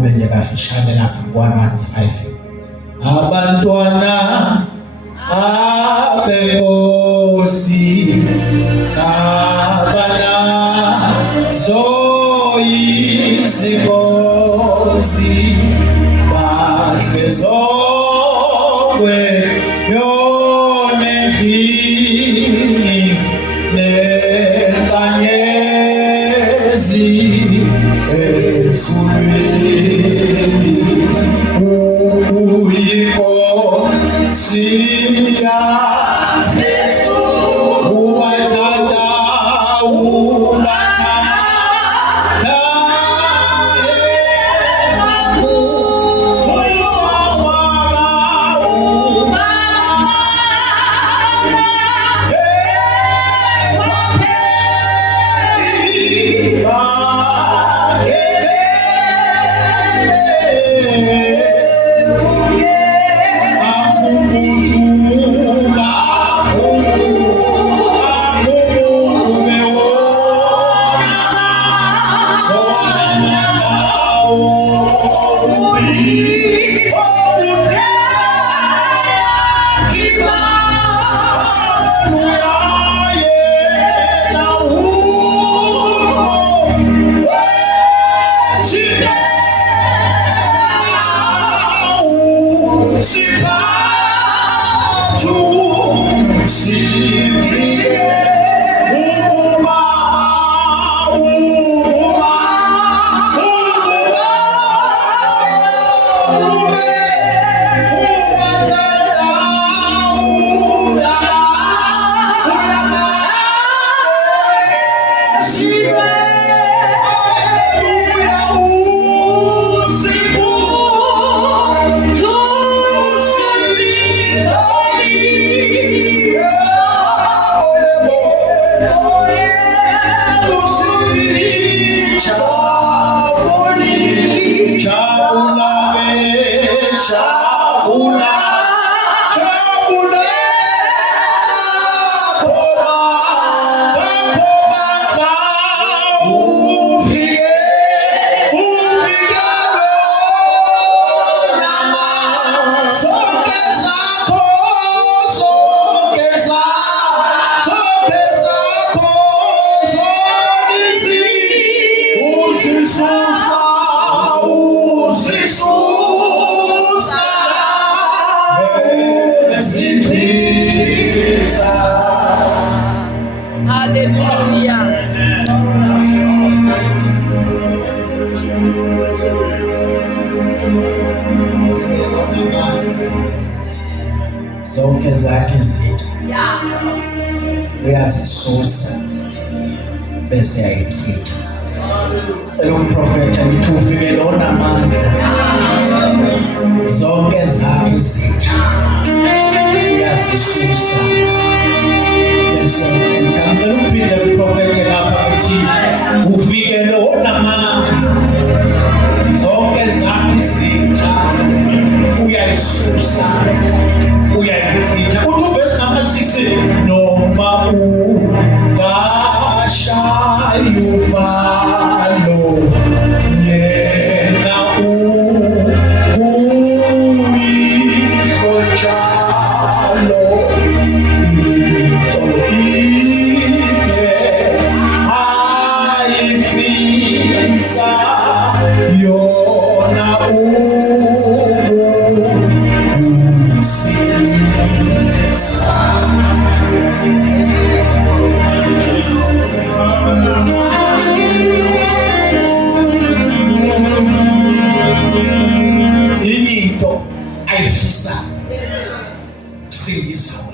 ube nje kafishane lapha 115. Abantwana abenkosi abana zoyizinkosi bahle zokwe yonendlini nenkanyezi ezulwini uyinkosi yaBesu uwathanda zonke zakhe izinto uyazisusa bese ayichitha. Cela umprofeti ngithi ufike lona amandla zonke zakhe izinto uyazisusa bese ayichitha. Cela uphinde umprofeti lapha uthi ufike lona amandla zonke zakhe izinto uyayisusa uyayichitha. Uthi verse number 6 noma ungashaya uvalo yena uyihlo njalo into ike ayifisa yona into ayifisa singisa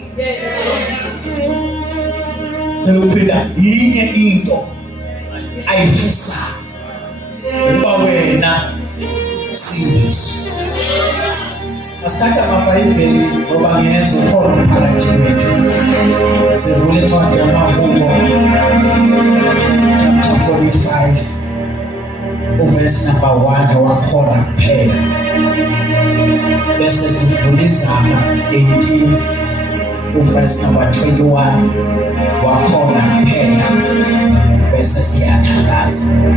seluphinda yinye into ayifisa uba wena singisa. Asithatha amabhayibheli ngoba ngezwe khona phakathi kwethu. Sivule incwadi yamaHubo chapter 45 verse number 1 wakhona kuphela, bese sivula iZama 18 verse number 21 wakhona kuphela, bese siyathandaza.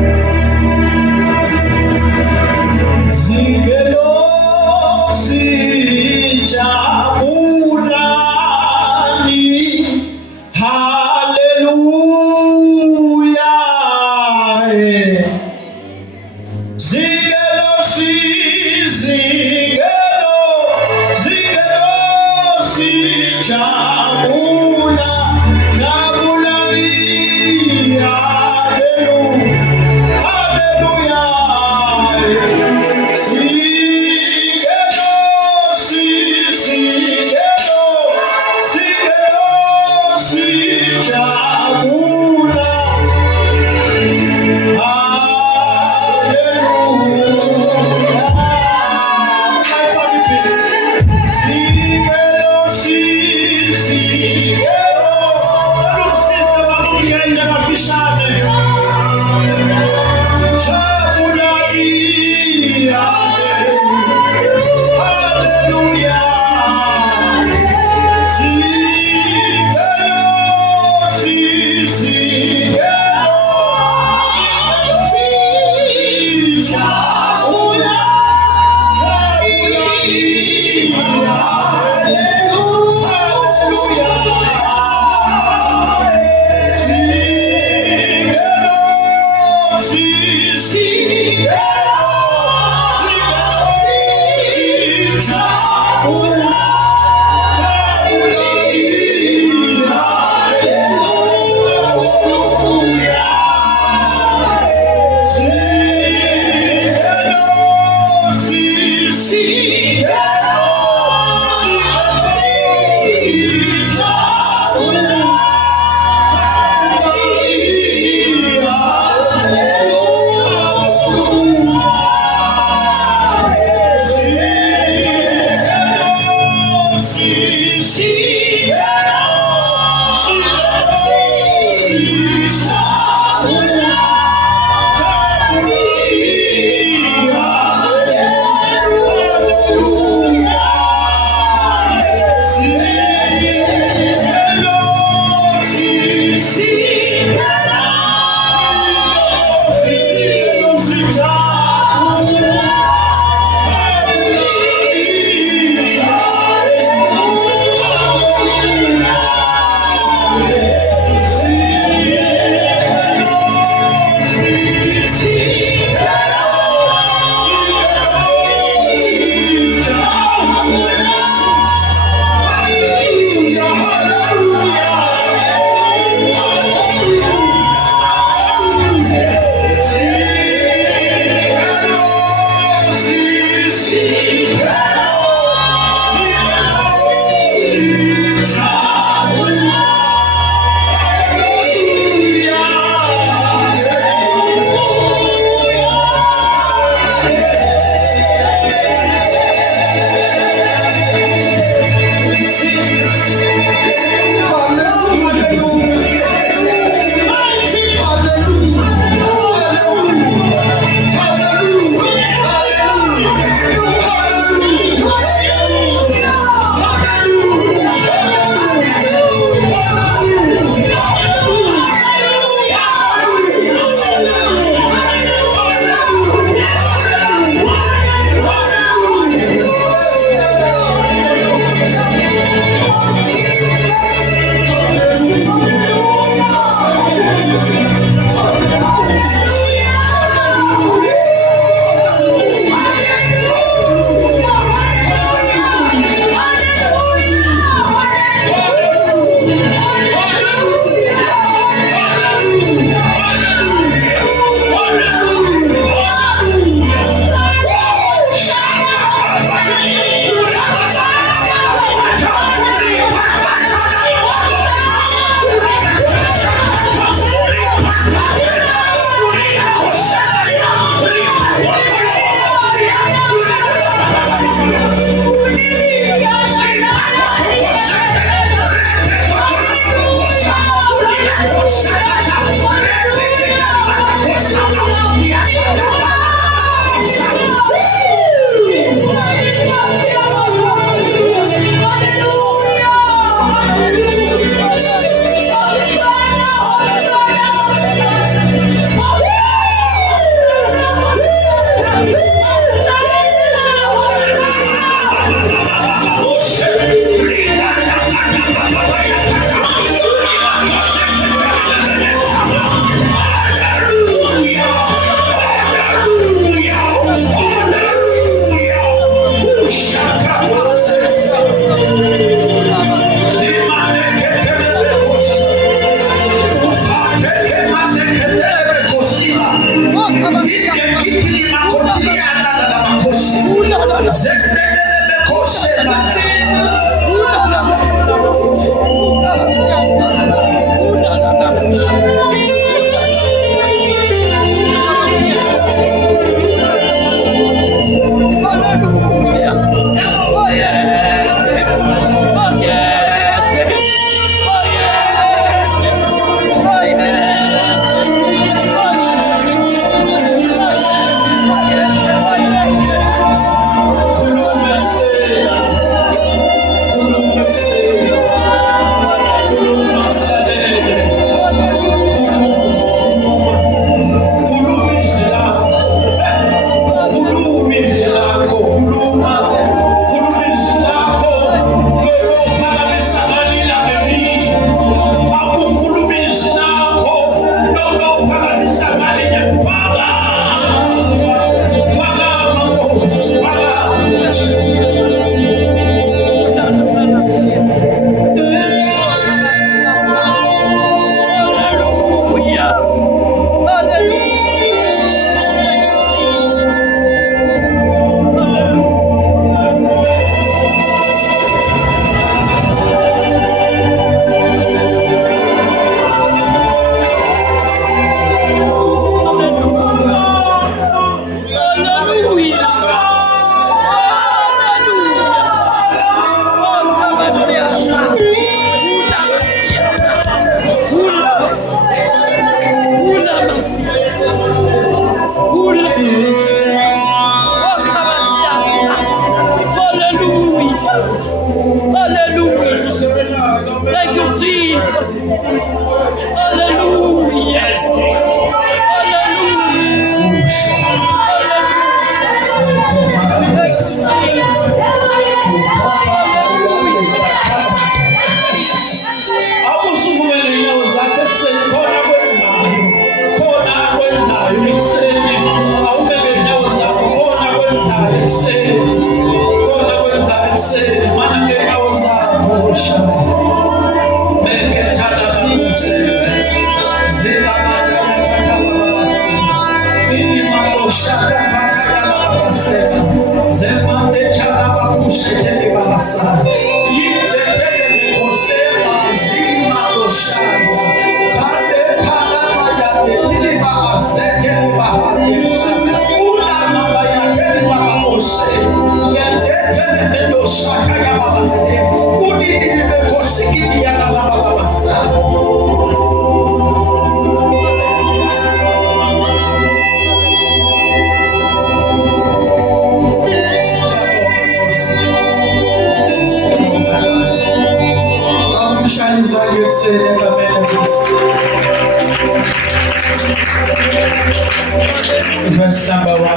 Verse number 1.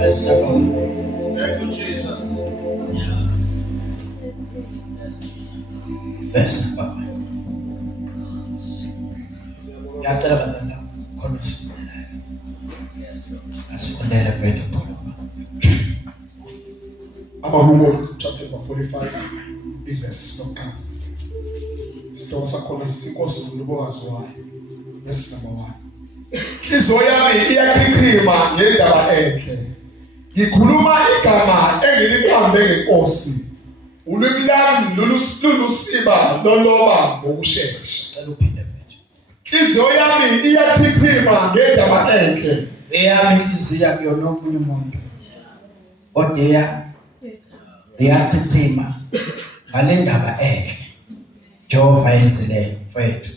Verse number 1. Thank you, Jesus. Verse number 1. Yacela bazana khona asikondela bread polo. Abahumo chapter 45 verse number 1. Sithoba sakhona sithi inkosi ngokubokazi wayo. Verse number 1. Inhliziyo yami iyachithima ngendaba enhle. Ngikhuluma igama engiliqambe ngenkosi. Ulimi lami lulusiba loloba ngokusheshsha. Cela uphinde manje. Inhliziyo yami iyachithima ngendaba enhle. Eyami inhliziyo kuyona omunye umuntu. Odeya iyachithima ngale ndaba enhle. Jehova yenzileyo mfethu.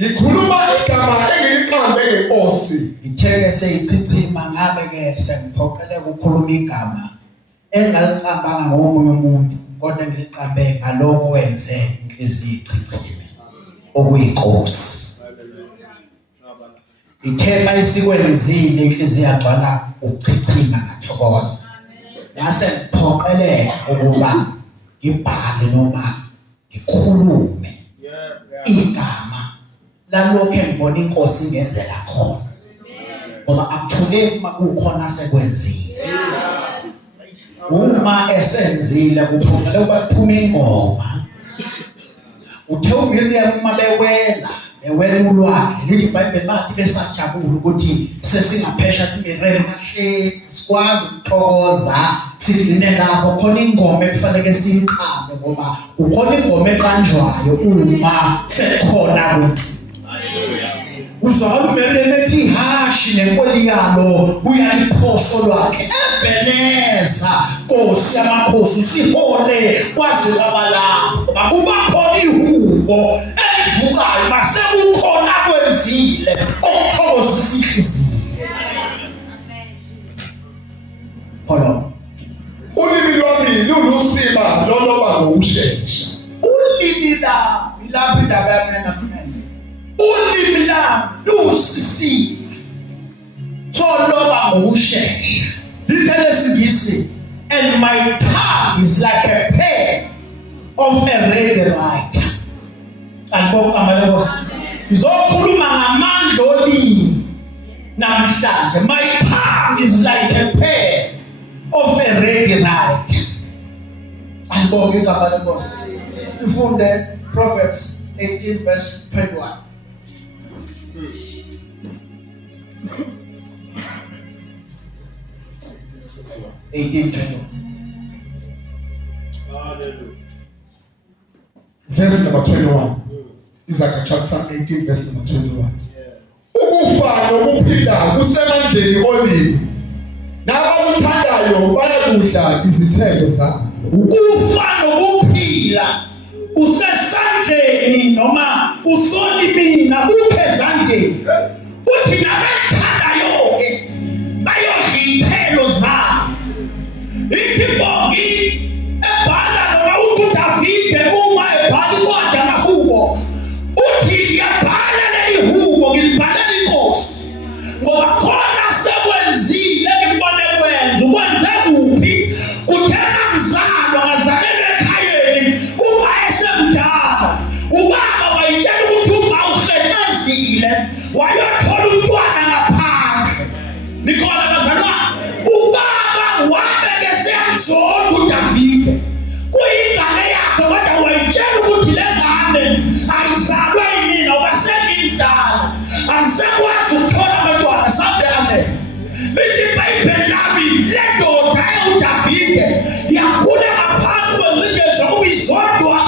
Ngikhuluma igama engiliqambe ngenkosi. Itheke seyichithima ngabe ke sengiphoqeleka ukukhuluma igama engaliqambanga ngomunye umuntu kodwa ngiliqambe ngaloko wenze inhliziyo ichithime okuyinkosi. Ithema isikwenzile inhliziyo yagcwala ukuchithima ngathokoza. Ngase ngiphoqeleka ukuba ngibhale noma ngikhulume igama lalokho engibona inkosi ingenzela khona. Ngoba akuthuleki uma kukhona sekwenziwe. Uma esenzile kuphumelela ukuphuma ingoma. Uthe uMiriam uma bewela ulwandle lithi iBhayibheli bathi besajabula ukuthi sesingaphesha kuMiriam kahle sikwazi ukuthokoza sidine lapho khona ingoma ekufanele siyiqambe ngoba ukhona ingoma ekanjwayo uma sekukhona kwenziwa. uzalumele methi hashi nenkweli yalo uyaliphoso lwakhe ebheneza Nkosi yamakhosi usihole kwaze kwabalapho bakuba khona ihubo elivukayo masekukhona kwenzile okuthokozisa inhliziyo. Hola ulimi lwami lulusiba loloba ngokushesha. ulimi lami lapho indaba yami namhlanje ulimi lami lusisiba tholoba ngokushesha. Lithe lesingisi and my tongue is like a pen of a ready writer. Alibonga amalebosi ngizokhuluma ngamandla olimi namhlanje. My tongue is like a pen of a ready writer. Alibonga igama lenkosi. Sifunde Proverbs 18 verse 21. Hallelujah. Verse number 21. Isaiah chapter 18 verse number 21. Ukufa nokuphila kusemandleni olimi. Nabakuthandayo bayakudla izithelo zakho. Ukufa nokuphila usesandleni noma usolimini nakuphezandleni. Uthi nabathandayo ke bayodla izithelo zakho. Ithi bongi ebhala noma uthi Davide uma ebhala incwadi yamahubo uthi ngiyabhala leli hubo ngibhalela inkosi ngoba khona sekwenzile ngibone kwenza ukwenze kuphi uthena mzalo ngazalelwe ekhayeni uma esemdala ubaba wayitshela ukuthi uma uhlelezile wayothola umntwana ngaphandle. Nikhona bazalwane ubaba wabeke semzolo uDavide kuyingane yakhe kodwa wayitshela ukuthi le ngane ayizalwe yini ngoba sengimdala angisekwazi ukuthola abantwana sabeyane. Lithi iBhayibheli lami le ndoda uDavide yakhula ngaphansi kwezingezwa kubizodwa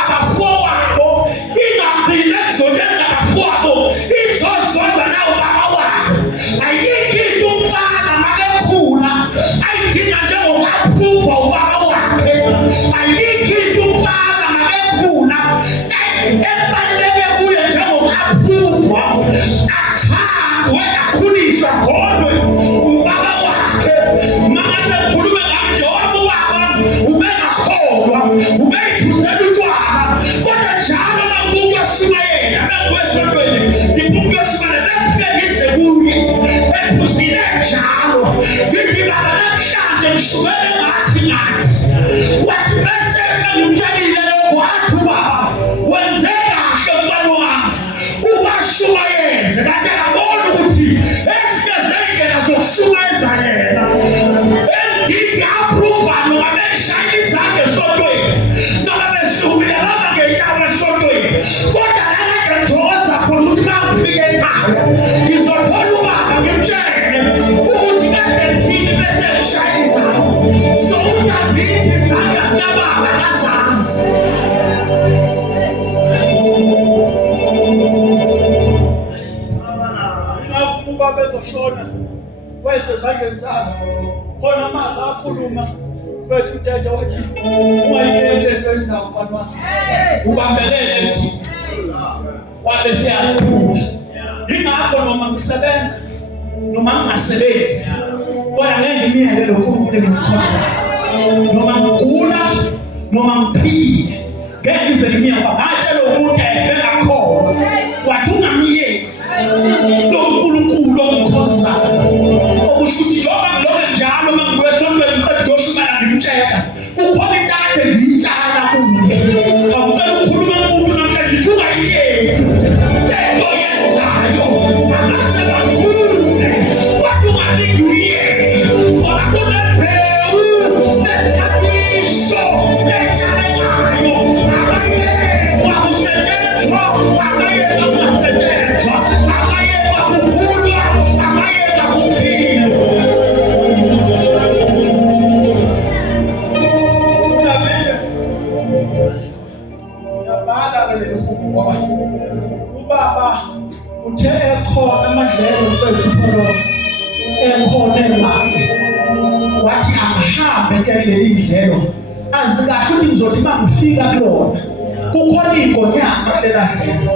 abafowabo ingagcine kuzolenda abafowabo izozodwa nawo baba wabo. Ayikho into umfana makekhula ayidinga njengokaphuva ubaba wakhe. Ayikho into umfana makekhula ebaluleke kuye njengokaphuva athandwe akhuliswa ngodwe ubaba wakhe. Makasekhulume ngamjoba ubaba ubengakholwa ubeyithusela utshwala kodwa njalo nakubuka Shumayeli abengwesontweni ngibuka Shumayeli bekufekise kuye ephuzile njalo. Ngithi baba namhlanje ngishubele ngathi wathi bese ngimtshelile lokho wathi ubaba wenze kahle mfana wami ubashumayeze kanti akabona ukuthi esikeze indlela zokushumayeza yena enginga-approva noma beshaya izandla esontweni noma besukumelana ngey'nyawo esontweni kodwa lakade ngithokoza khona ukuthi uma ngifike ekhaya ngizothola ubaba ngimtshele ukuthi kade ngithini bese ngishaya izandla. So uDavide izandla zikababa kazazi. Ingafuna bezoshona kwesezandleni zabo khona amazi akhuluma mfethu uTete wathi ungayiyele into enzayo mfana wami ubambelele nje wabe siyakhula. Ingakho noma ngisebenza noma ngingasebenzi kodwa ngeke ngimiyele lokho uNkulunkulu engimkhonza noma ngigula noma ngiphile ngeke ngize ngimiyele ngoba ngatshela umuntu ayefeka khona wathi ungamiyeli lo uNkulunkulu omkhonza okusho ukuthi njengoba ngilokho njalo uma ngibuye esontweni ngiqeda ukuyoshumana ngimtshela kukhona into akade ngiyitshala kuye awucela ukukhuluma kumuntu namhlanje ngithi ungayiyeli lento yenzayo angase bafune kodwa ungalingi uyiyele ngoba kunembewu nesikhatisho etshalayo akayekwa kusetshenzwa akayekwa kungasetshenzwa. sihambe ke leli dlelo azikahle ukuthi ngizothi mangifika kulona kukhona ingonyama kulela hlelo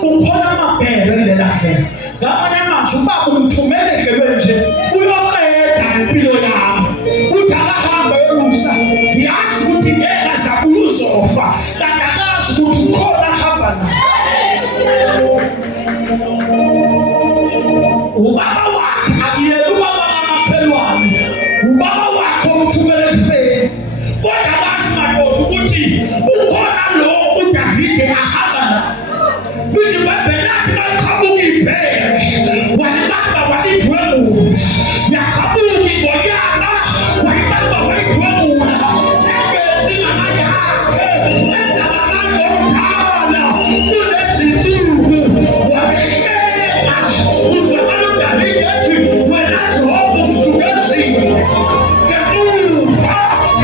kukhona amabhele kulela hlelo ngamanye amazwi ubaba umthumele ehlelweni nje uyoqeda ngempilo yami uthi akahambe yolusa ngiyazi ukuthi ngeke azabuye uzofa kanti akazi ukuthi ukhona ahamba naye ubaba wakhe akuyena ubaba kamakhelwane ubaba wakhe umthumele ekufeni kodwa akazi madoda ukuthi ukhona lo uDavide ahamba naye ukuthi babelathi baqhamuka ibhele walibamba walidwebula yaqhamuka ingonyama walibamba walidwebula engenzi ngamanye akhe enza ngamanye omdala kulezinsuku wabehlela uzwakala uDavide ethi wena Jehova umsuka ezini ngemuva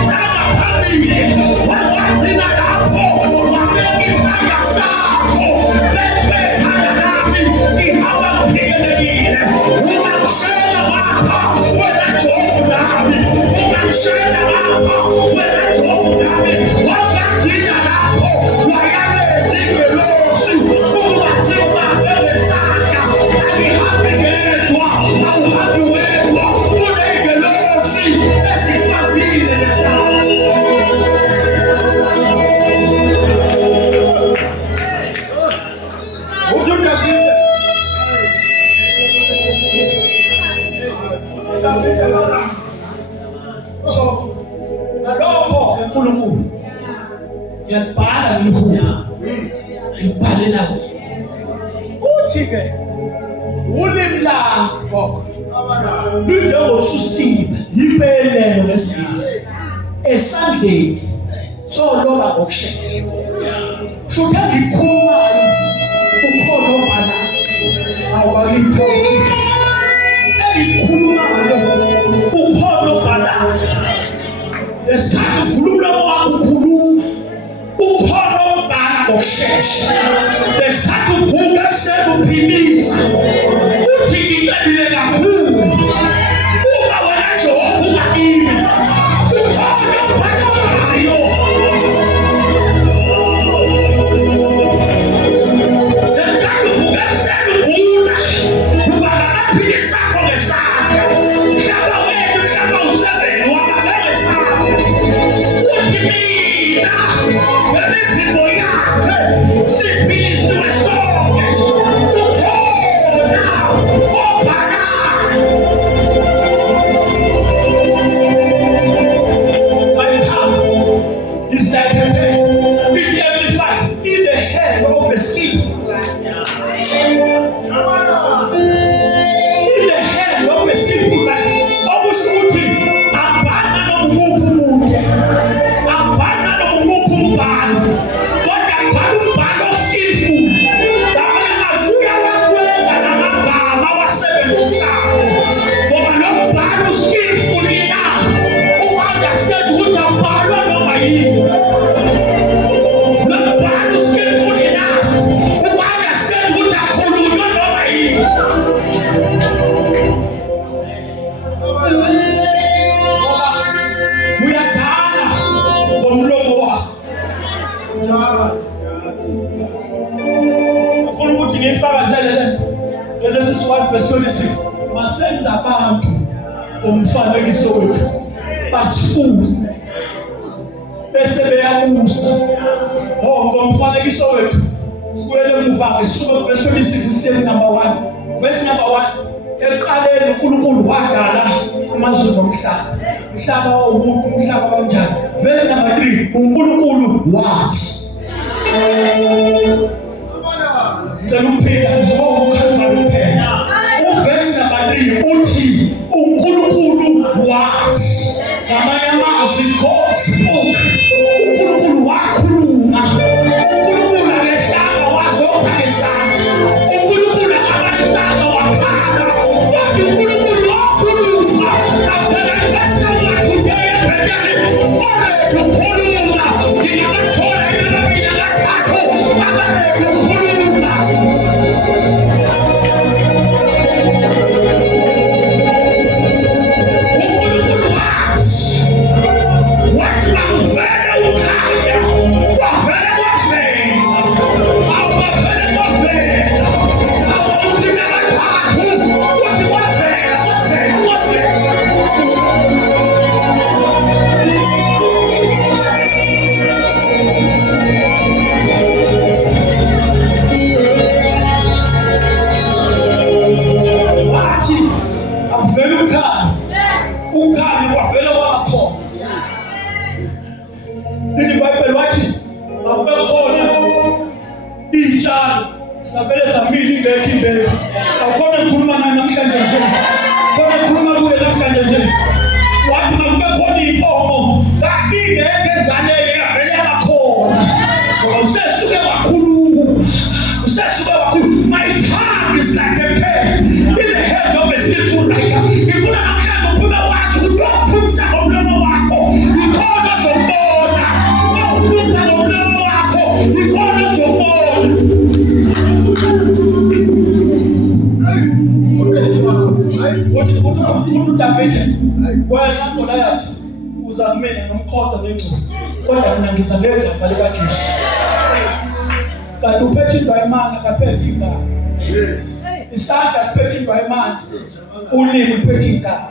nangaphambili wagcina lapho wabeka isandla sakho bese ekhanda lami ihamba ngivikelekile ungangishela ngapha wena Jehova nami ungangishela ngapha wena Jehova nami wangagcina lapho wayaleza ingelosi ukuba sibambe ngesandla angihambi ngedwa awuhambi wedwa kuney'ngelosi ezibambile ngesandla so nalokho uNkulunkulu ngiyabhala ngilikhulu ngibhalela uthi-ke ulimi lakho lunjengosusiba yiphelelo lesingisi esandleni soloba ngokushesha shuthi engikhulumayo ukhona obhala awubakithi engikhulumayo ukhona obhalayo lesikhathi uvula umlomo wakho ukhuluma ukhona obhala ngokushesha lesikhathi uvuka ekuseni uphimisa uthi ngicelile kakhulu uma wena Jehova ungakimi ukhona obhalayo lesikhathi uvuka ekuseni ugula ubala amaphilisi akho ngesandla mhlaba wethu mhlaba usebeni wabala ngesandla uthi mina ngemizimbo yakhe siphilisiwe sonke ukhona obhalayo. My tongue is like a pen, which amplified in the head of a skillful man. In the head of a skillful man, okusho ukuthi abhana nomuphi umuntu abhana nomuphi umbhalo kodwa abhana umbhalo o-skillful ngamanye amazwi uyawakwenza namagama awasebenzisayo ngoba lo mbhalo u-skillful enough uku-understand ukuthi abhalwa noma yini lo mbhalo u-skillful enough uku-understand ukuthi akhulunywa noma yini uyadala ngomlomo wakho ufuna ukuthi ngiyifakazele le Genesis 1:26 masenza abantu umfanekiso wethu basifuze bese beyabusa ngomfanekiso wethu sibuyele emuva ngesuka ku-verse 26 isiyeni number 1 verse number 1 ekuqaleni uNkulunkulu wadala amazulu nomhlaba umhlaba wawumuntu umhlaba kanjani verse number 3 uNkulunkulu wathi cela uphila njengoba ukhalima kuphela uverse number 3 uthi uNkulunkulu wathi ngamanye amazwi God spoke uNkulunkulu wakhuluma uNkulunkulu akehlanga wazopha ngesandla uNkulunkulu akabalisanga wakhala kodwa uNkulunkulu wakhuluma aphela ngase ngathi uyebhekele oredo khuluma ngingabathola inababili lakho abaredo khuluma umuntu uDavide wena Goliath uza kumina nomkhondo nengcubo kodwa mina ngiza ngegama lika Jesu kanti uphethe indwayimana kaphethe ingalo isandla siphethe indwayimana ulimi uphethe ingalo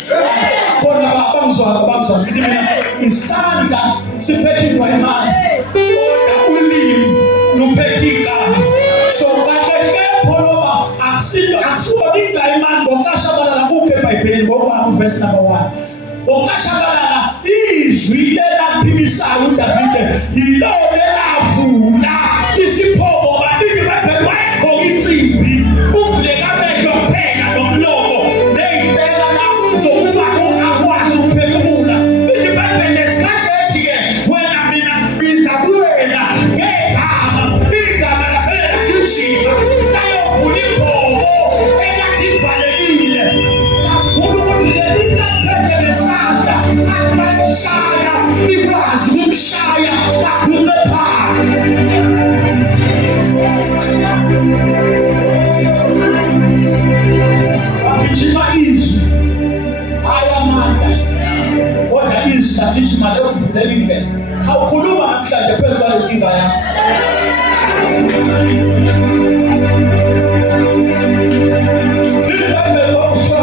kodwa abangizwa ngithi mina isandla siphethe indwayimana kodwa ulimi luphethe ingalo so kahle pholoba akusuka indwayimana ngokashabalala kuphe eBhayibhelini ngoba verse number 1 ngokashabalala izwi lelaphimisayo uDavide yilona lavula isiphobo baningi baphela wayegqoka insimbi kuvuleka amehlo kuphela nomlomo ney'nsela la zokuba akwazi ukuphefumula iBhayibheli lesikhathi ke wena mina ngiza kuwena ngegama igama lafela gijima layovula imbobo ekadivalekile kakhulu ukuthi leli kaphethe lesandla athi bayishaya ikwazi ukushaya bakhulume phansi gijima izwi ayamandla kodwa izwi lagijima lekuvulela indlela awukhuluma namhlanje phezu kwale nkinga yakho iBhayibheli kwakushiwo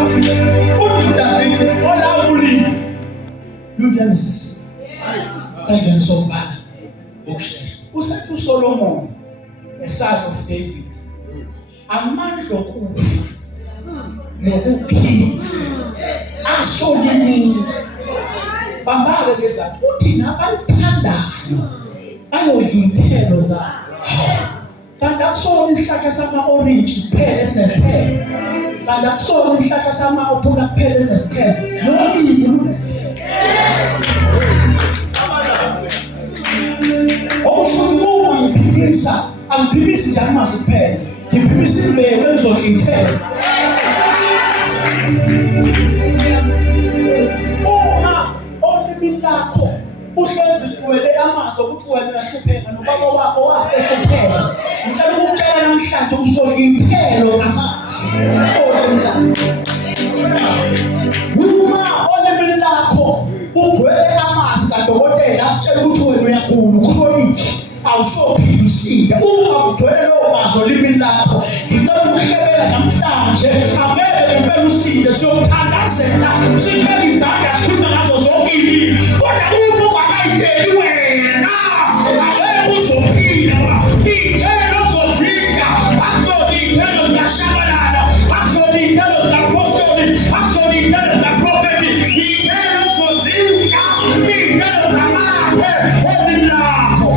uthi uDavide olawulile luyanisisa sangeni sombala okushesha usethi uSolomon a son of David amandla okufa nokuphila asolini bambabe beza uthi nabalithandayo ayodla iy'thelo zawo kanti akusona isihlahla sama-orange kuphela esinesithelo kanti akusona isihlahla sama-ophula kuphela esinesithelo nolimi lunesithelo okusho uma ngiphimisa angiphimisi nje amazwi kuphela ngiphimisa imbewu ezodla iy'thelo uma olimini lakho uhlezi kuwele amazwi ukuthi wena uyahlupheka nobaba wakho wahlupheka ngicela ukutshela namhlanje uzodla iy'thelo zamazwi uma olimini lakho ugcwele amazwi kadokotela akutshela ukuthi wena uyagula chronic awusophila usinde uma ugcwele lowo mazwi olimini lakho ngicela ukuhlebela namhlanje angeke ngempela usinde siyokuthandazela sibeke izandla sikhuluma ngazo zonke iy'limi kodwa uma ungakayitsheli wena angeke uzophila iy'thelo zozidla akuzona iy'thelo zikashabalala akuzona iy'thelo zikapostoli akuzona iy'thelo zikaprofeti iy'thelo zozidla iy'thelo zamakhe olimi lakho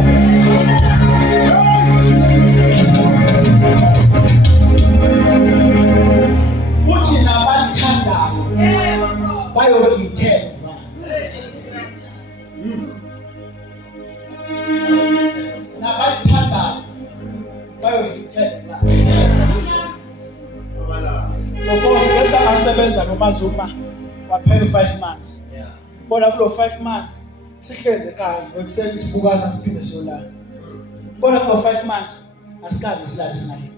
uthi nabalithandayo bayodla iy'thelo zabo nabalithandayo bayodla iy'thelo zabo ngokosi besangasebenza noMazuma waphela 5 months kodwa kulo 5 months sihleze ekhaya ekuseni sibukana siphinde siyolala kodwa kulo 5 months asikaze silale singalali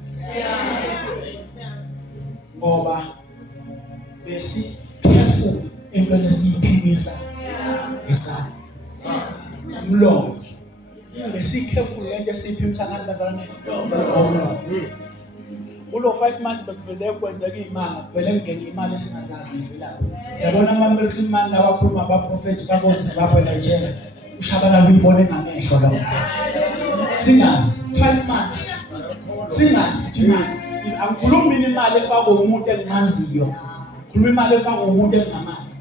ngoba besi careful entweni esiyiphimisa ngesandla umlomo besi careful lento esiyiphimisa ngani bazalwane umlomo kulo 5 months bekuvele kwenzeka imanga kuvele ngene imali esingazazi ivelaphi yabona ama-miracle man lawa akhuluma abaprofethi bakoZimbabwe Nigeria ushabalala uyibone ngamehlo lapho singazi 5 months singazi ukuthi imali angikhulumi imali efakwa umuntu engimaziyo khuluma imali efakwa umuntu engingamazi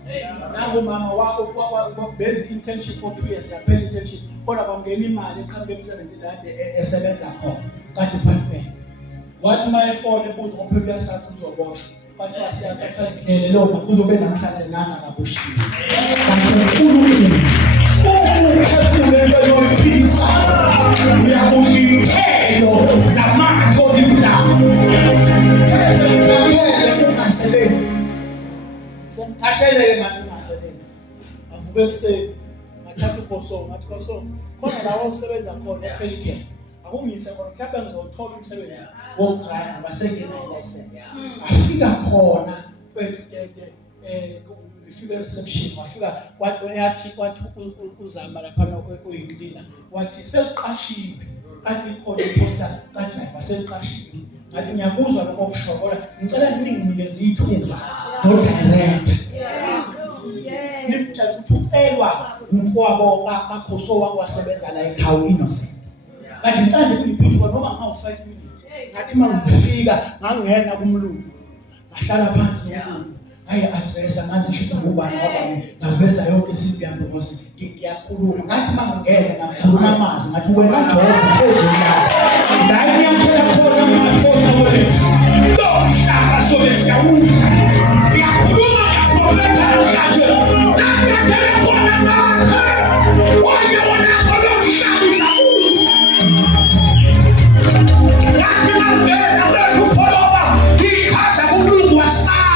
nangu mama wakho benza internship for 2 years yaphela internship kodwa bangena imali eqhamuke emsebenzini kade esebenza khona ka-department wathi uma efona ebuza umphethu yasathi uzoboshwa bathi wasiyaqapha isilele lona kuzobe namhlanje nanga kaboshiwe kanti uNkulunkulu ukuphefumula into yokuphisa uyakudla iy'thelo zamakhe olimi lakho kese mkhathele ungasebenzi semkhathele-ke manje ungasebenzi avuke ekuseni ngathatha ukhoso ngathi khoso khona la wokusebenza khona ePelican akungise khona mhlawumbe ngizothola umsebenzi wokudrayiva abasengenayo ilayisensi afika khona 2030 ngifike reception wafika yathi uzama lapha oyinhlina wathi seliqashiwe kanti ikhona iposta kadriver seliqashiwe ngathi ngiyakuzwa lokho okusho kodwa ngicela ninginikeze ithuba no director ngitshela ukuthi ucelwa umfowabo kaKhoso wakwasebenza la ekhaya Innocent kanti ngicela ngiphiwe noma ngawu 5 minutes ngathi mangifika ngangena kumlungu ngahlala phansi nomlungu addressa ngathi shuthi ngubani wabani ngaveza yonke isinto yami ngosi ngiyakhuluma ngathi mangingena ngakhuluma amazi ngathi wena Job phezulu la ngiyamthola khona amathona wethu lo mhlaba sobe siyawudla ngiyakhuluma ngiyaprofetha namhlanje ngiyathola khona amathona wonke wona khona umhlaba usawudla ngathi mangingena ngiyakholwa ngikhaza uMlungu wasaya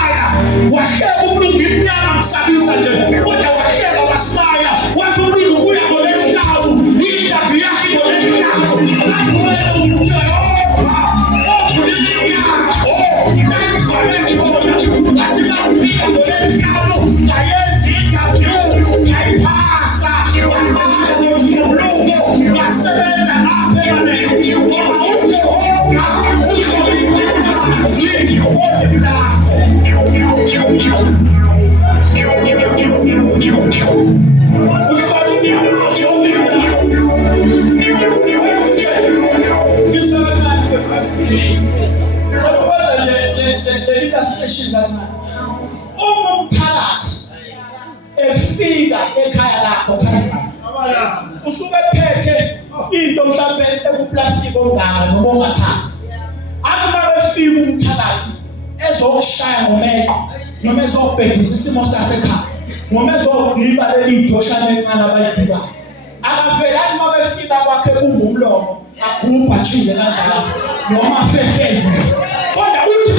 wahleka uMlungu imnyama kusabisa nje kodwa wahleka wasaya wathi uMlungu uya ngolesihlanu interview yakhe ngolesihlanu ngathi umuntu Jehova okhulilinyama ngathi ngafika ngolesihlanu ngayenza interview ngayiphasa ngabhala ngomsuluko ngasebenza ngaphela ngoba uJehova ukhulilinyama efika ekhaya lakho usuke ephethe into mhlambe ekuplastiki ongaka noma ongaphansi akuba befika umthakathi ezokushaya ngomeqo noma ezobhedisa isimo sasekhaya noma ezogqiba leli doshana encane abayidibayo akavelani uma befika kwakhe kungumlomo agubha njile kanjalo noma afefeze kodwa uthi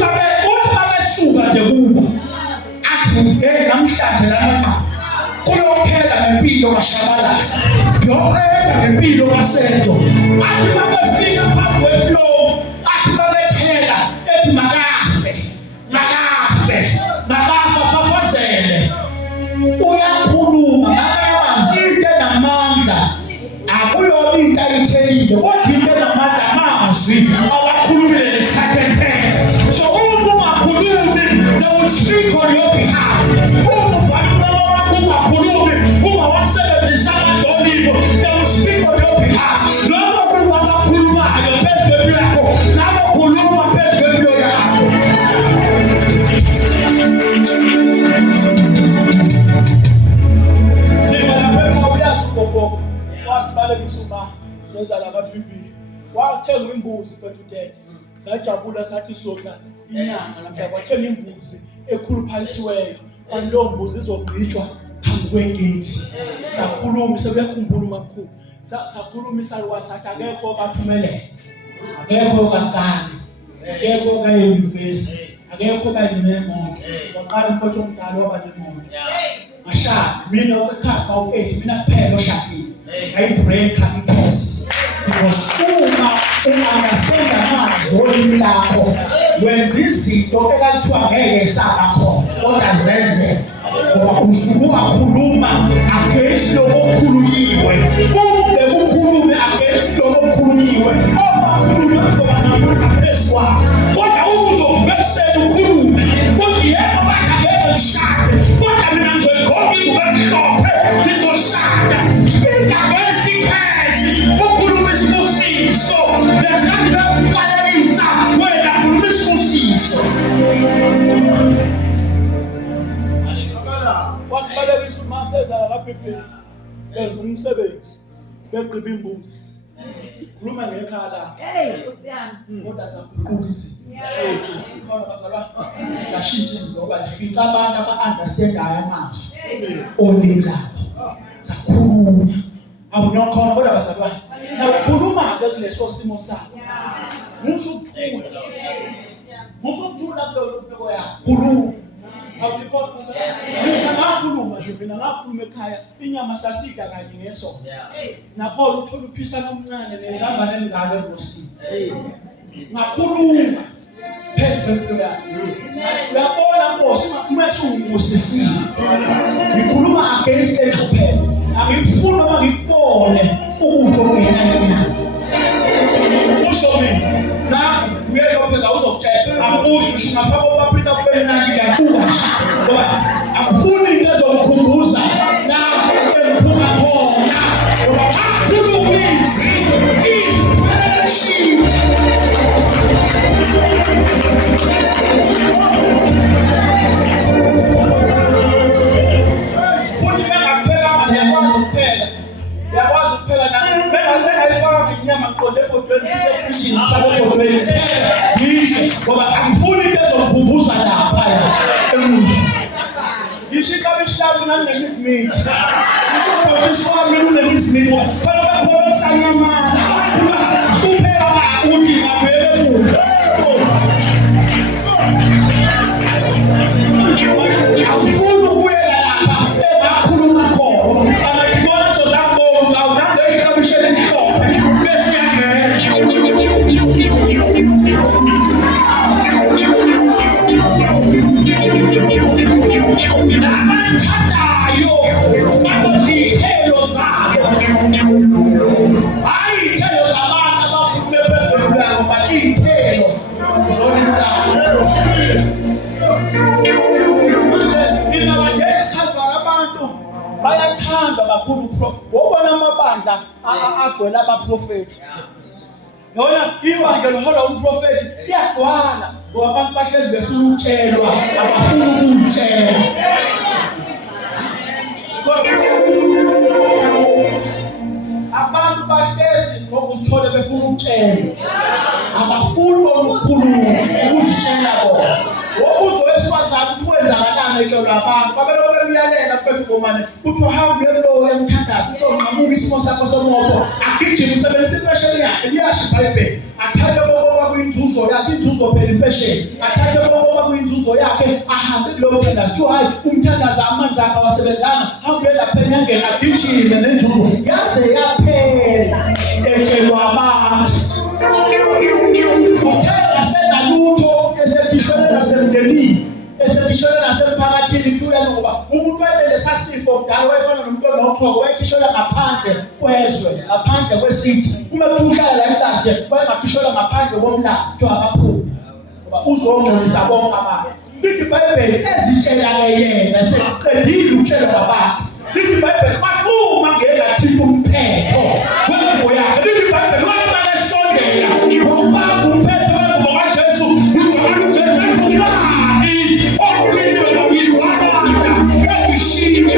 babesuka nje kubo athi namhlanje lamaqhawe kuyophela ngempilo kaShabalala yophela ngempilo kaSetho athi babefika phambi kweflow athi babethela ethi makafe fafazele uyakhuluma ngabayazinto namandla akuyo into ayithelile kodwa into namandla amazwi awakhulumile lesikhathi empela so uma ungakhulumi they will speak on your behalf uma wasebenzisa amandolibo they will speak on your behalf noma kuba abakhulumayo phezu kwempilo yakho nabo khuluma phezu kwempilo yakho Gogo wasibalekisa uma senza laba bibi wathenga imbuzi bethu sajabula sathi sokla inyanga namhla kwathenga imbuzi ekhuluphalisiweyo kanti mbuzi izogqitshwa phambi kwengeti sakhuluma sekuyakhumbula uMakhulu sakhuluma isaluka sathi akekho kaphumelele akekho kankani akekho kaYunivesi akekho bayinemoto waqala umfowethu omdala waba nemoto ngashada mina obekhasa u8 mina kuphela oshadile ayibreaker icase because uma understand amazo olimi lakho wenza izinto ekathiwa ngeke saba khona kodwa zenze ngoba usuku ungakhuluma against lokho okukhulunywe ube ukukhulume against lokho okukhulunywe obakhuluma kuzoba namuntu phezwa kodwa uzovesela ukhulume ukuthi yebo bakabeka ngishade kodwa mina ngizoyigoba ngibamhlophe ngizoshada speak against ikhasi ukhuluma isibusiso lesikhathi bekuqalelisa wena khuluma isibusiso wasibalekisa uma seza lababhibheli benza umsebenzi begqiba imbuzi khuluma ngekhaya la Nkosiyami kodwa sakuqulisa bona bazalwa zashintsha izinto ngoba ifica abantu aba-understandayo amazwi olimi lakho sakhuluma awunokhona kodwa bazalwa nawukhuluma-ke kuleso simo sakho musukuthula kulelo yakho khuluma awulikhona ngakhuluma nje mina ngakhuluma ekhaya inyama sasida kanye ngesonto nakhona uthola uphisana omncane nezambane elingaka engosini ngakhuluma phezu kwempilo yakho uyabona ngicela Nkosi uma usungibusisile ngikhuluma against enhlupheko angifuni uma ngikubone ukufa okungenanyana usho mina na uyeyophela uzokutshela akusho ungafaka obaphika kube mnandi kakhulu ngoba akufuni into ezomkhumbuza la engiphuma khona ngoba akhulumisi is fellowship futhi bengaphela yakwazi ukuphela na bengayifaka inyama mqonde ebhodweni futhi ngifake ebhodweni ngisho ngoba angifuni into ezomkhumbuza lapha emuva ishikabishabu nangemizimithi ishobhodiswami lunemizimithi phela bakhona sanyamana kuphela ukuthi ngabuyele emuva angifuni ukubuyela lapha engakhuluma khona angibona sozambonga awunande ishikabishela emhlophe bese yangena nabathandayo bazithelo zabo hayi iy'thelo zabantu abakhulume phezulu but iy'thelo zomntana mina bangesikhathi abantu bayathanda kakhulu wobona amabandla agcwele abaprofethi yona ibandla lihola umprofethi liyagcwala ngoba abantu bahlezi befuna ukutshelwa abafuni ukutshelwa abantu bahlezi ngokuzithola befuna ukutshelwa abafuni ukukhuluma ukuzitshela bona wobuzo wesifazane ukuthi wenzakalani etshelwa abantu babelokhu bemyalela kuphethe komane kuthi uhambe lo yamthandaza uzonqamuka isimo sakho somoto agijime usebenzisa impesheni yakhe liyasho iBhayibheli athathe bokuba kuyinzuzo yakhe inzuzo phela impesheni athathe bokuba kuyinzuzo yakhe ahambe kulowo mthandazo hayi umthandaza amanzi akhe awasebenzanga hambe lapha enyangeni agijime nenzuzo yaze yaphela etshelwa abantu uthenga senalutho esekhishwe nasemndenini esekhishwe nasemphakathini thula ngoba umuntu wayelele sasifo kudala wayefana nomuntu onothoko wayekhishela ngaphandle kwezwe ngaphandle kwesithi uma kuhlala la entaje wayengakhishela ngaphandle komlazi kuthiwa akaphumi ngoba uzongcolisa bonke abantu iBhayibheli ezitshela yena seqedile ukutshela abantu iBhayibheli uma ngengathipha umphetho wengubo yakhe iBhayibheli wayema esondela ngoba umphetho wengubo kaJesu uzokwazi Jesu ngubani othile nokuzwana ekishiya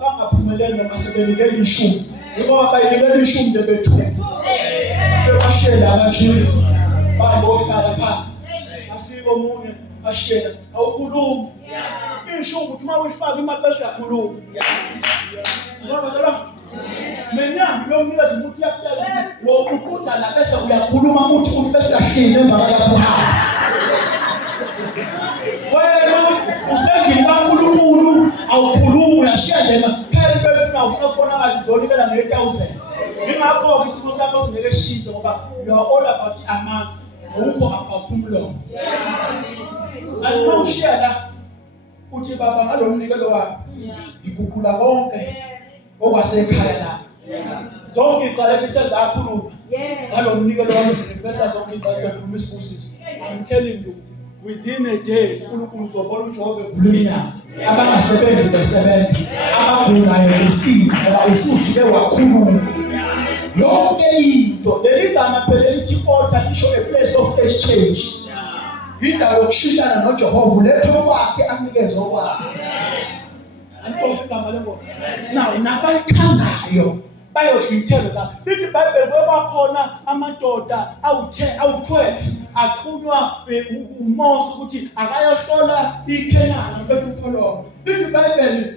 bangaphumeleli noma sebenikela ishumi ngoba bayinikela ishumi nje bethu sebashela abajili babohlala phansi afika omunye ashela awukhulumi ishumi ukuthi uma uyifaka imali bese uyakhuluma ngoba sala menyanga lomnikeza ukuthi uyakutshela wokufunda la bese uyakhuluma ukuthi bese uyahlinda emva kwalapho wena usengini kaNkulunkulu awukhulumi uyashela phela befuna ukubona abazizonibela nge1000 ingakho isimo sakho singeke shintshe ngoba you are all about amount ukho about umlomo angimushiya uthi baba ngalomnikelo wami ngikukula konke okwasekhaya la zonke iqalekiso zakhuluma ngalomnikelo wami ngifesa zonke iqalekiso zakhuluma isibusiso I'm telling you within a day uNkulunkulu uzobona uJehova evulina abangasebenzi besebenza ababungayo besini ngoba ususuke wakhuluma yonke into leli gama phela lithi altar lisho a place of exchange indawo yokushintshana noJehova uletho kwakhe anikeze okwakhe anibonke igama lenkosi now nabayithandayo bayodla iy'thelo zabo iBhayibheli kwakhona amadoda awu-12 axhunywa uMose ukuthi akayohlola iKhenani bekhuluma. iBhayibheli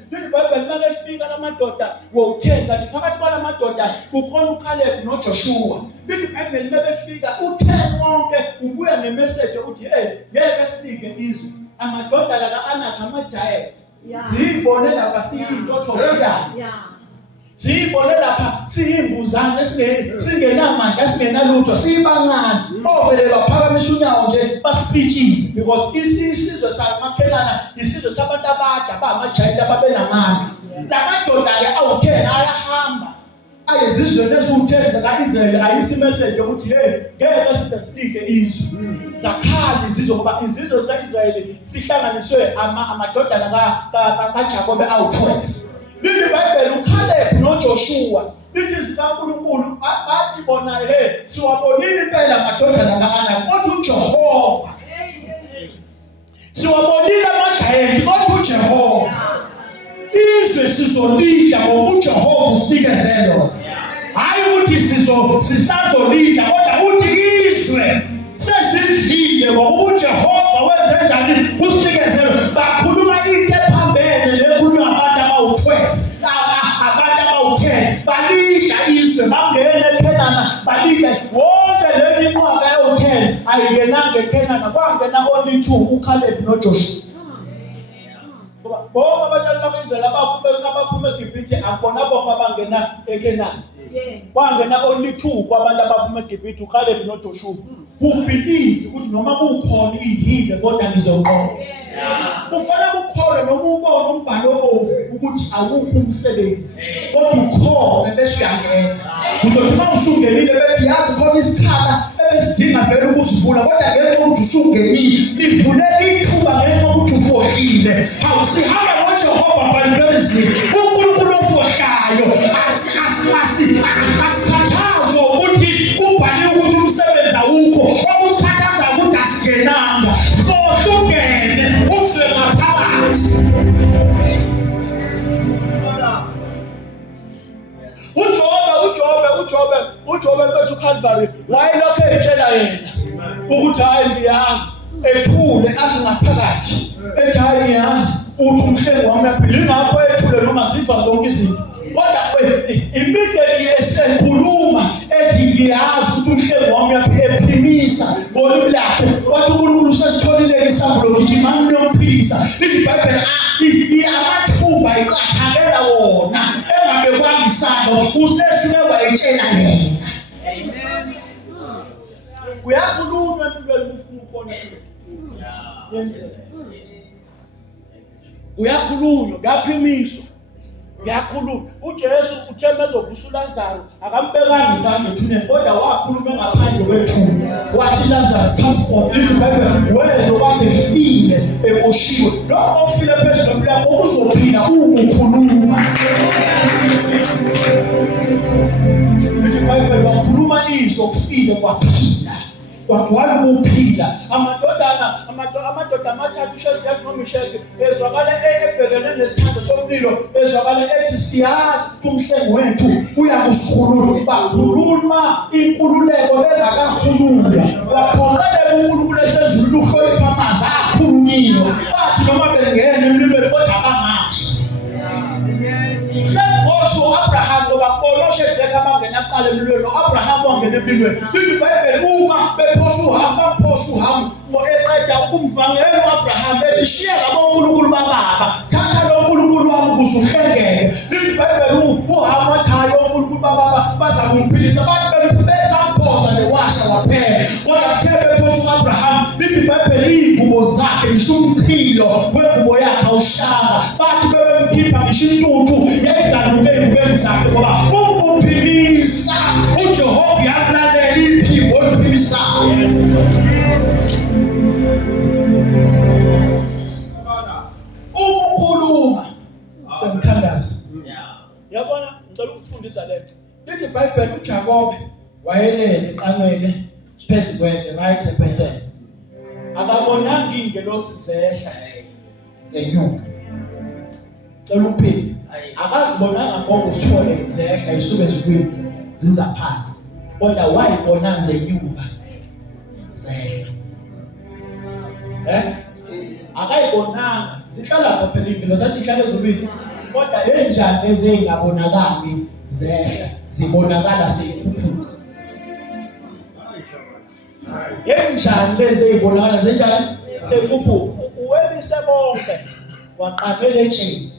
makefika lamadoda wo-10 kanti phakathi kwalamadoda kukhona uKhalebi noJoshua. iBhayibheli mabefika u-10 wonke ubuya nemessage ukuthi ngeke sinike izwe. Amadoda la kaAnak amajayeli siyibone lapha siyintotho yakhe. Siyibone lapha siyimbuzane singenamandla singenalutho siyibancane ovele baphakamisa unyawo nje baspeeches because isizwe samaKhenani isizwe sabantu abada bamajayeli ababenamandla. Lamadoda ke awu-10 ayahamba ayezizweni eziwu-10 zaka-Israyeli ayisa imessage ukuthi ngeke sinike izwe. Zakhali izizwe ngoba izizwe zika-Israyeli sihlanganiswe amadodana kaJakobe awu-12. iBhayibheli uKhalebi noJoshua lithi zikaNkulunkulu bathi bona siwabonile impela amadodana kaAnak kodwa uJehova. Siwabonile amajayeli kodwa uJehova. Izwe sizolidla ngoba uJehova usikezelo. Hayi ukuthi sisazolidla kodwa uthi izwe sesidlile ngoba uJehova wenze njani usikezelo. Bakhuluma into ephambene lekhulunywa abantu abawu-12 abantu abawu-10 balidla izwe bangena eKhenani balidla wonke leli nqwaba yawu-10 ayingenanga eKhenani kwangena only 2 uKhalebi noJoshua. Bonke abantwana bakaIsrayeli abaphuma eGibhithe akubona bonke abangena eKhenani. Kwangena only 2 kwabantu abaphuma eGibhithe uKhalebi noJoshua. Kubhilive ukuthi noma kukhona ihile kodwa ngizoqoqa. Kufanele ukukholwe noma ubone umbhalo obovu ukuthi awukho umsebenzi kodwa ukhona bese uyangena. Uzothi uma usungenile bethi yazi khona isikhala ebesidinga vele ukuzivula kodwa ngeke ukuthi usungenile livule ithuba ngenxa ukuthi ufohlile. Awusihamba noJehova balibelizini uNkulunkulu ofohlayo asikhathazwe ukuthi kubhaliwe ukuthi umsebenzi awukho okusiphathaza ukuthi asigenanga. Fohla ungene uzwe ngaphakathi. uJobe bethu uCalvary wayelokhu etshela yena ukuthi hayi ngiyazi ethule azingaphakathi ethi hayi ngiyazi uthi umhlengi wami yaphila ingakho ethule noma ziva zonke izinto. Kodwa immediately esekhuluma ethi ngiyazi ukuthi umhlengi wami yaphila ephimisa ngolimi lakhe kodwa uNkulunkulu usesitholile isambulo gijimani uyomphilisa. iBhayibheli amathuba iqathakela wona engabekwanga isando usesule wayitshela yena. Amen. Uyakhulunywa empilweni ufuna ukubona uyakhulunywa ngaphimiswa ngiyakhuluma. uJesu uthe mezovusa uLazaro akambekanga isandla ethuneni kodwa wakhuluma ngaphandle kwethuna wathi Lazarus come forth. iBhayibheli wezokwabe efile ekoshiwe lokho ofile phezulu lakho uzophila ukukhuluma. iBhayibheli wakhuluma izwi okufile kwaphila kwagcwala ukuphila. amadoda amathathu uShadrach noMeshaki ezwakala ebhekene nesithando somlilo ezwakala ethi siyazi ukuthi umhlengi wethu uyakusikhulula. Bakhuluma inkululeko bengakakhululwa waphoqelela uNkulunkulu esezulwini uhlonipha amazwi akhulunyiwe. Bathi noma bengena emlilweni kodwa bangashi. Sengoso uAbraham ngoba uShadrach abangena aqala emlilweni uAbraham wangena emlilweni. iBhayibheli uma bephosa uhamba eqeda ukumvangela uAbraham ethi shiya labo uNkulunkulu bababa thatha lo uNkulunkulu wami ukuze uhlengeke. iBhayibheli uhamba ekhaya uNkulunkulu bababa baza kumphilisa bathi besamphosa newasha waphela kodwa kuthe bephosa uAbraham. iBhayibheli iy'ngubo zakhe ngisho umchilo wengubo yakhe awushanga bathi bebemkhipha ngisho intuthu yayinganuke ey'ngubeni zakhe ngoba umphilisa uJehova yakulalela iphimbo oluphilisayo. Ukukhuluma semkhandazi. Yabona ngicela ukufundisa lento. Lithi iBhayibheli uJakobe wayelele eqanwele phezu kwetshe right ebhedeni. Akabonanga ingelosi zehla zenyuka. Cela uphinde. Akazibonanga ngoba usithole zehla isuke ezikwini ziza phansi. kodwa wayibona zenyuka zehla. Akayibonanga zihlala lapha phela impilo sathi ihlale ezulwini, kodwa enjani ezingabonakali zehla zibonakala seyikhuphuka. Enjani lezi ezibonakala zenjani seyikhuphuka. Uwebise bonke waqabela etsheni,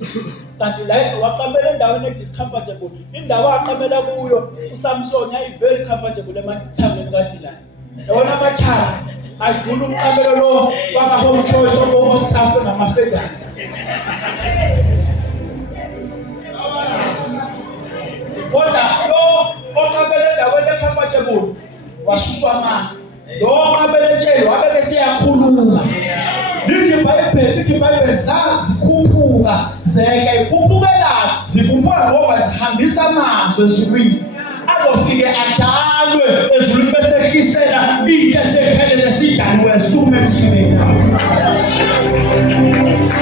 kanti la waqabela endaweni ediscomfortable. Indawo aqabela kuyo uSamson yayi-very comfortable emathangeni kaDilani. Yona amathanga adlula umqabelo lo waka-home choice ostaff nama-feathers. Kodwa lo oqabela endaweni e-comfortable wasuswa amandla. Lo oqabela etsheni wabeke siyakhuluma. Lithi iBhayibheli zazikhuphuka zehla, ikhuphukela zikhuphuka ngoba zihambisa amazwi ezulwini azofike adalwe ezulwini bese ehlisela into esekhelele sidalwe sume emthini.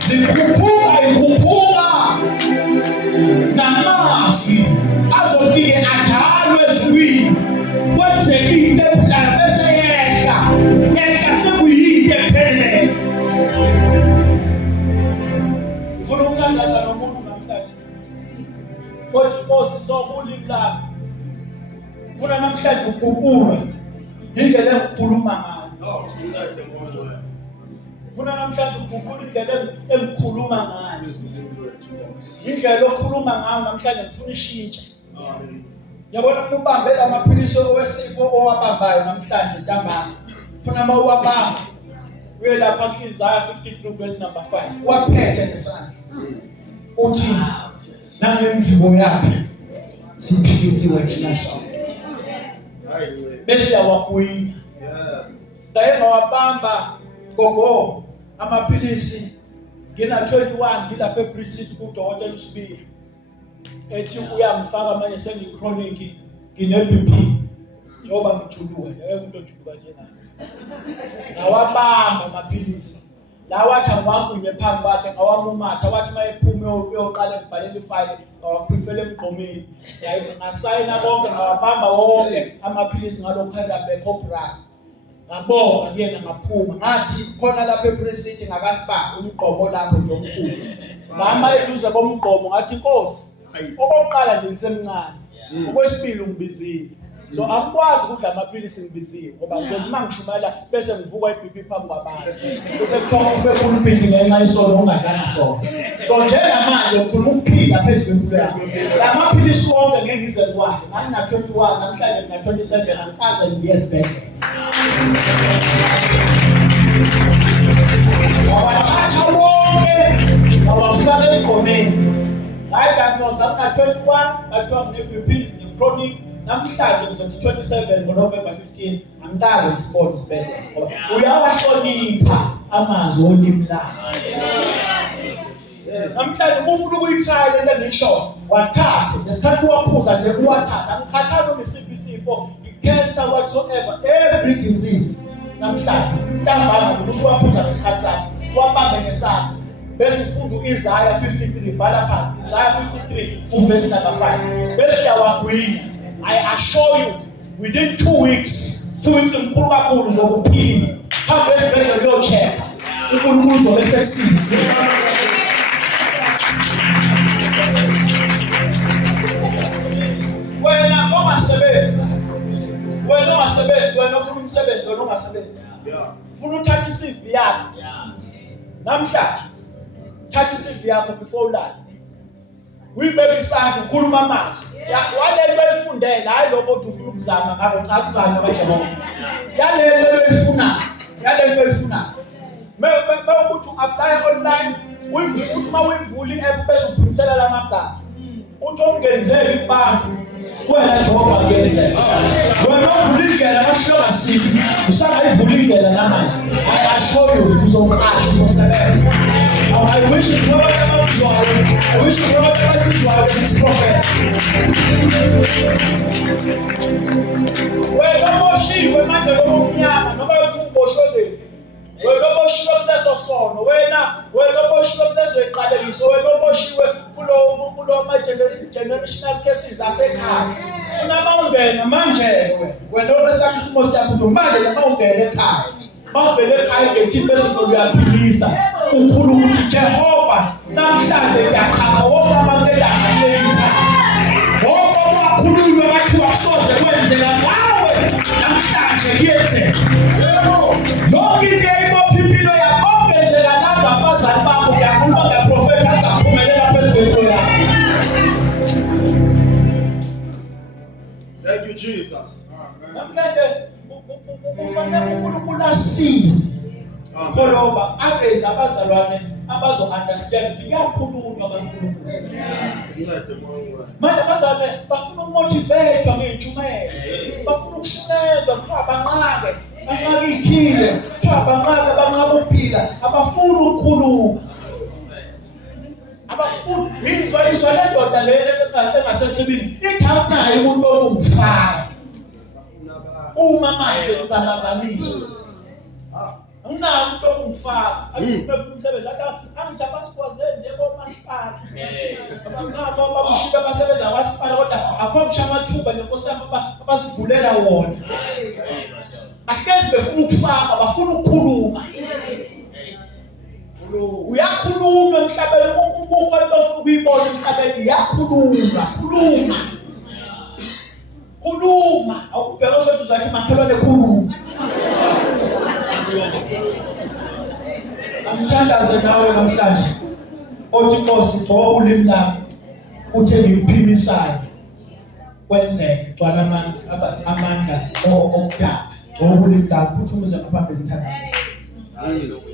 Zikhuphuka namazwi azofike adalwe ezulwini kwenzeke into ephelayo bese yehla sekuyinto ephelele. Ufuna ukuthandaza nomuntu namhlanje othi Nkosi sokulimi lami. Ufuna namhlanje ukukhuluma indlela engikhuluma ngayo. Ufuna namhlanje ukukhuluma indlela engikhuluma ngayo. Indlela okhuluma ngayo namhlanje ngifuna ishintshe. Yabona ubambe lamaphilisi owesifo owabambayo namhlanje ntambama. Ufuna mawuwabamba uye lapha ku-Isaiah 53 verse number 5. Waphethe ngesandla. Uthi nangemvibo yakhe siphikisiwe thina sonke. Bese yawakuyina. Daye ngawabamba gogo amaphilisi ngina 21 ngilapha eBridge City kudokotela uSibili. Ethi uyangifaka manje sengichronic ngine-BP. Njengoba ngijuluwe, umuntu ojuluka njengami. Ngawabamba amaphilisi. La wathi angiwakunye phambi kwakhe ngawamumatha wathi mayephume uyoqala ekubhalela ifile ngawaphifela emgqomeni. Ngasayina konke ngawabamba wonke amaphilisi ngalokho ayelapha eCobra. Ngabonga kuyena ngaphuma ngathi khona lapha eBridge City ngakasibamba umgqomo lapho ngomkhulu. Ngama eduze komgqomo ngathi Nkosi, okokuqala ngisemncane, okwesibili ngibizile. So angikwazi ukudla amaphilisi ngibiziwe ngoba ngithi mangishumayela bese ngivuka iBP phambi kwabantu. Bese kuthiwa ufe kuliphinda ngenxa yesono ongadlanga sona. So njengamanje ukhuluma ukuphila phezulu kwempilo yakho. La maphilisi wonke ngeke ngize ngikwazi. Ngina 21 namhlanje ngina 27 angikaze ngiye esibhedlela. Awathatha wonke awafaka emgqomeni. Hayi diagnose ngina 21 ngathiwa ngine-BP ne-chronic. Namhlanje ngizothi 27 ngoNovember 15 angikaze ngisibone isibhedlela ngoba uyawahlonipha amazwi olimi lakho. Namhlanje ufuna ukuyitshaya lento engisho wathathe nesikhathi waphuza nje uwathatha angikhathali unesiphi isifo i-cancer whatsoever every disease. Namhlanje ntambama usuwaphuza ngesikhathi sakho wabambe ngesandla bese ufunda u-Isaiah 53 bhala phansi Isaiah 53 uverse number 5 bese uyawagwina. I assure you, within 2 weeks mkhulu kakhulu uzokuphila. Hambe esibhedlela uyochecka. uNkulunkulu uzobe sekusiza. Wena ongasebenzi, wena ufuna umsebenzi, wena ongasebenzi. Ufuna uthatha iCV yakho. Namhlanje thatha iCV yakho before ulala. Uyibeke isandla ukhuluma amazwi. Walento oyifundela hayi lokho uthi ufuna ukuzama ngakho cha kuzama manje bonke. Yalento oyifuna. Mawukuthi apply online, uthi mawuyivula i-app bese uphimisela lamagama. Uthi ongenzeli ibhanki wena Jehova ngenzela. Wena uvula indlela kaShloka sithi usangayivula indlela namanje. I assure you uzoqasha uzosebenza. I wish you know I wish you know what this prophet. Wena moshiwe manje lomnyama noma uthi uboshwe. Wena moshiwe kuleso sono, wena moshiwe kuleso iqalekiso, wena moshiwe kulo ma generational cases asekhaya. Unama ungena manje wena osakho isimo sakho uthi manje uma ungena ekhaya mawuvele ekhaya ngethi phezulu uyaphilisa ukhulu ukuthi Jehova namhlanje ngiyakhala wonke abantu endakaleka wonke abakhulunywa bathi wasoze kwenzeka ngawe namhlanje kuyenzeka yonke into eyibopha impilo yakho ongenzeka nangabazali bakho ngiyakhuluma ngeprofethi azaphumelela phezulu yakho. Thank you, Jesus. Namhlanje ufanele uNkulunkulu asize ngoba abeze abazalwane abazo understand ukuthi kuyakhulunywa kaNkulunkulu. Manje abazalwane bafuna ukumotivate ngeentshumayelo, bafuna ukushunezwa kuthiwa banqabe ikhile, kuthiwa banqabe ukuphila, abafuni ukukhuluma. Abafuni izwa le ndoda le engasechibini ithathayo umuntu ongumfana uma manje uzamazaniso ungamuntu ongumfana akufuna umsebenzi angithi abasikwaze njengomasipala babushika abasebenza kwamasipala kodwa akho ngisho amathuba nenkosana abazivulela wona ahlezi befuna ukufaka bafuna ukukhuluma. Uyakhuluma emhlabeni ukukho bafuna ukuyibona emhlabeni khuluma awubheka ukuthi uzathi makhelwane khuluma. Angithandaze nawe namhlanje othi Nkosi ngoba ulimi lami uthe ngiphimisayo kwenzeke gcwala amandla okudala ngoba ulimi lami futhi umuze ngaphambili ngithandaze.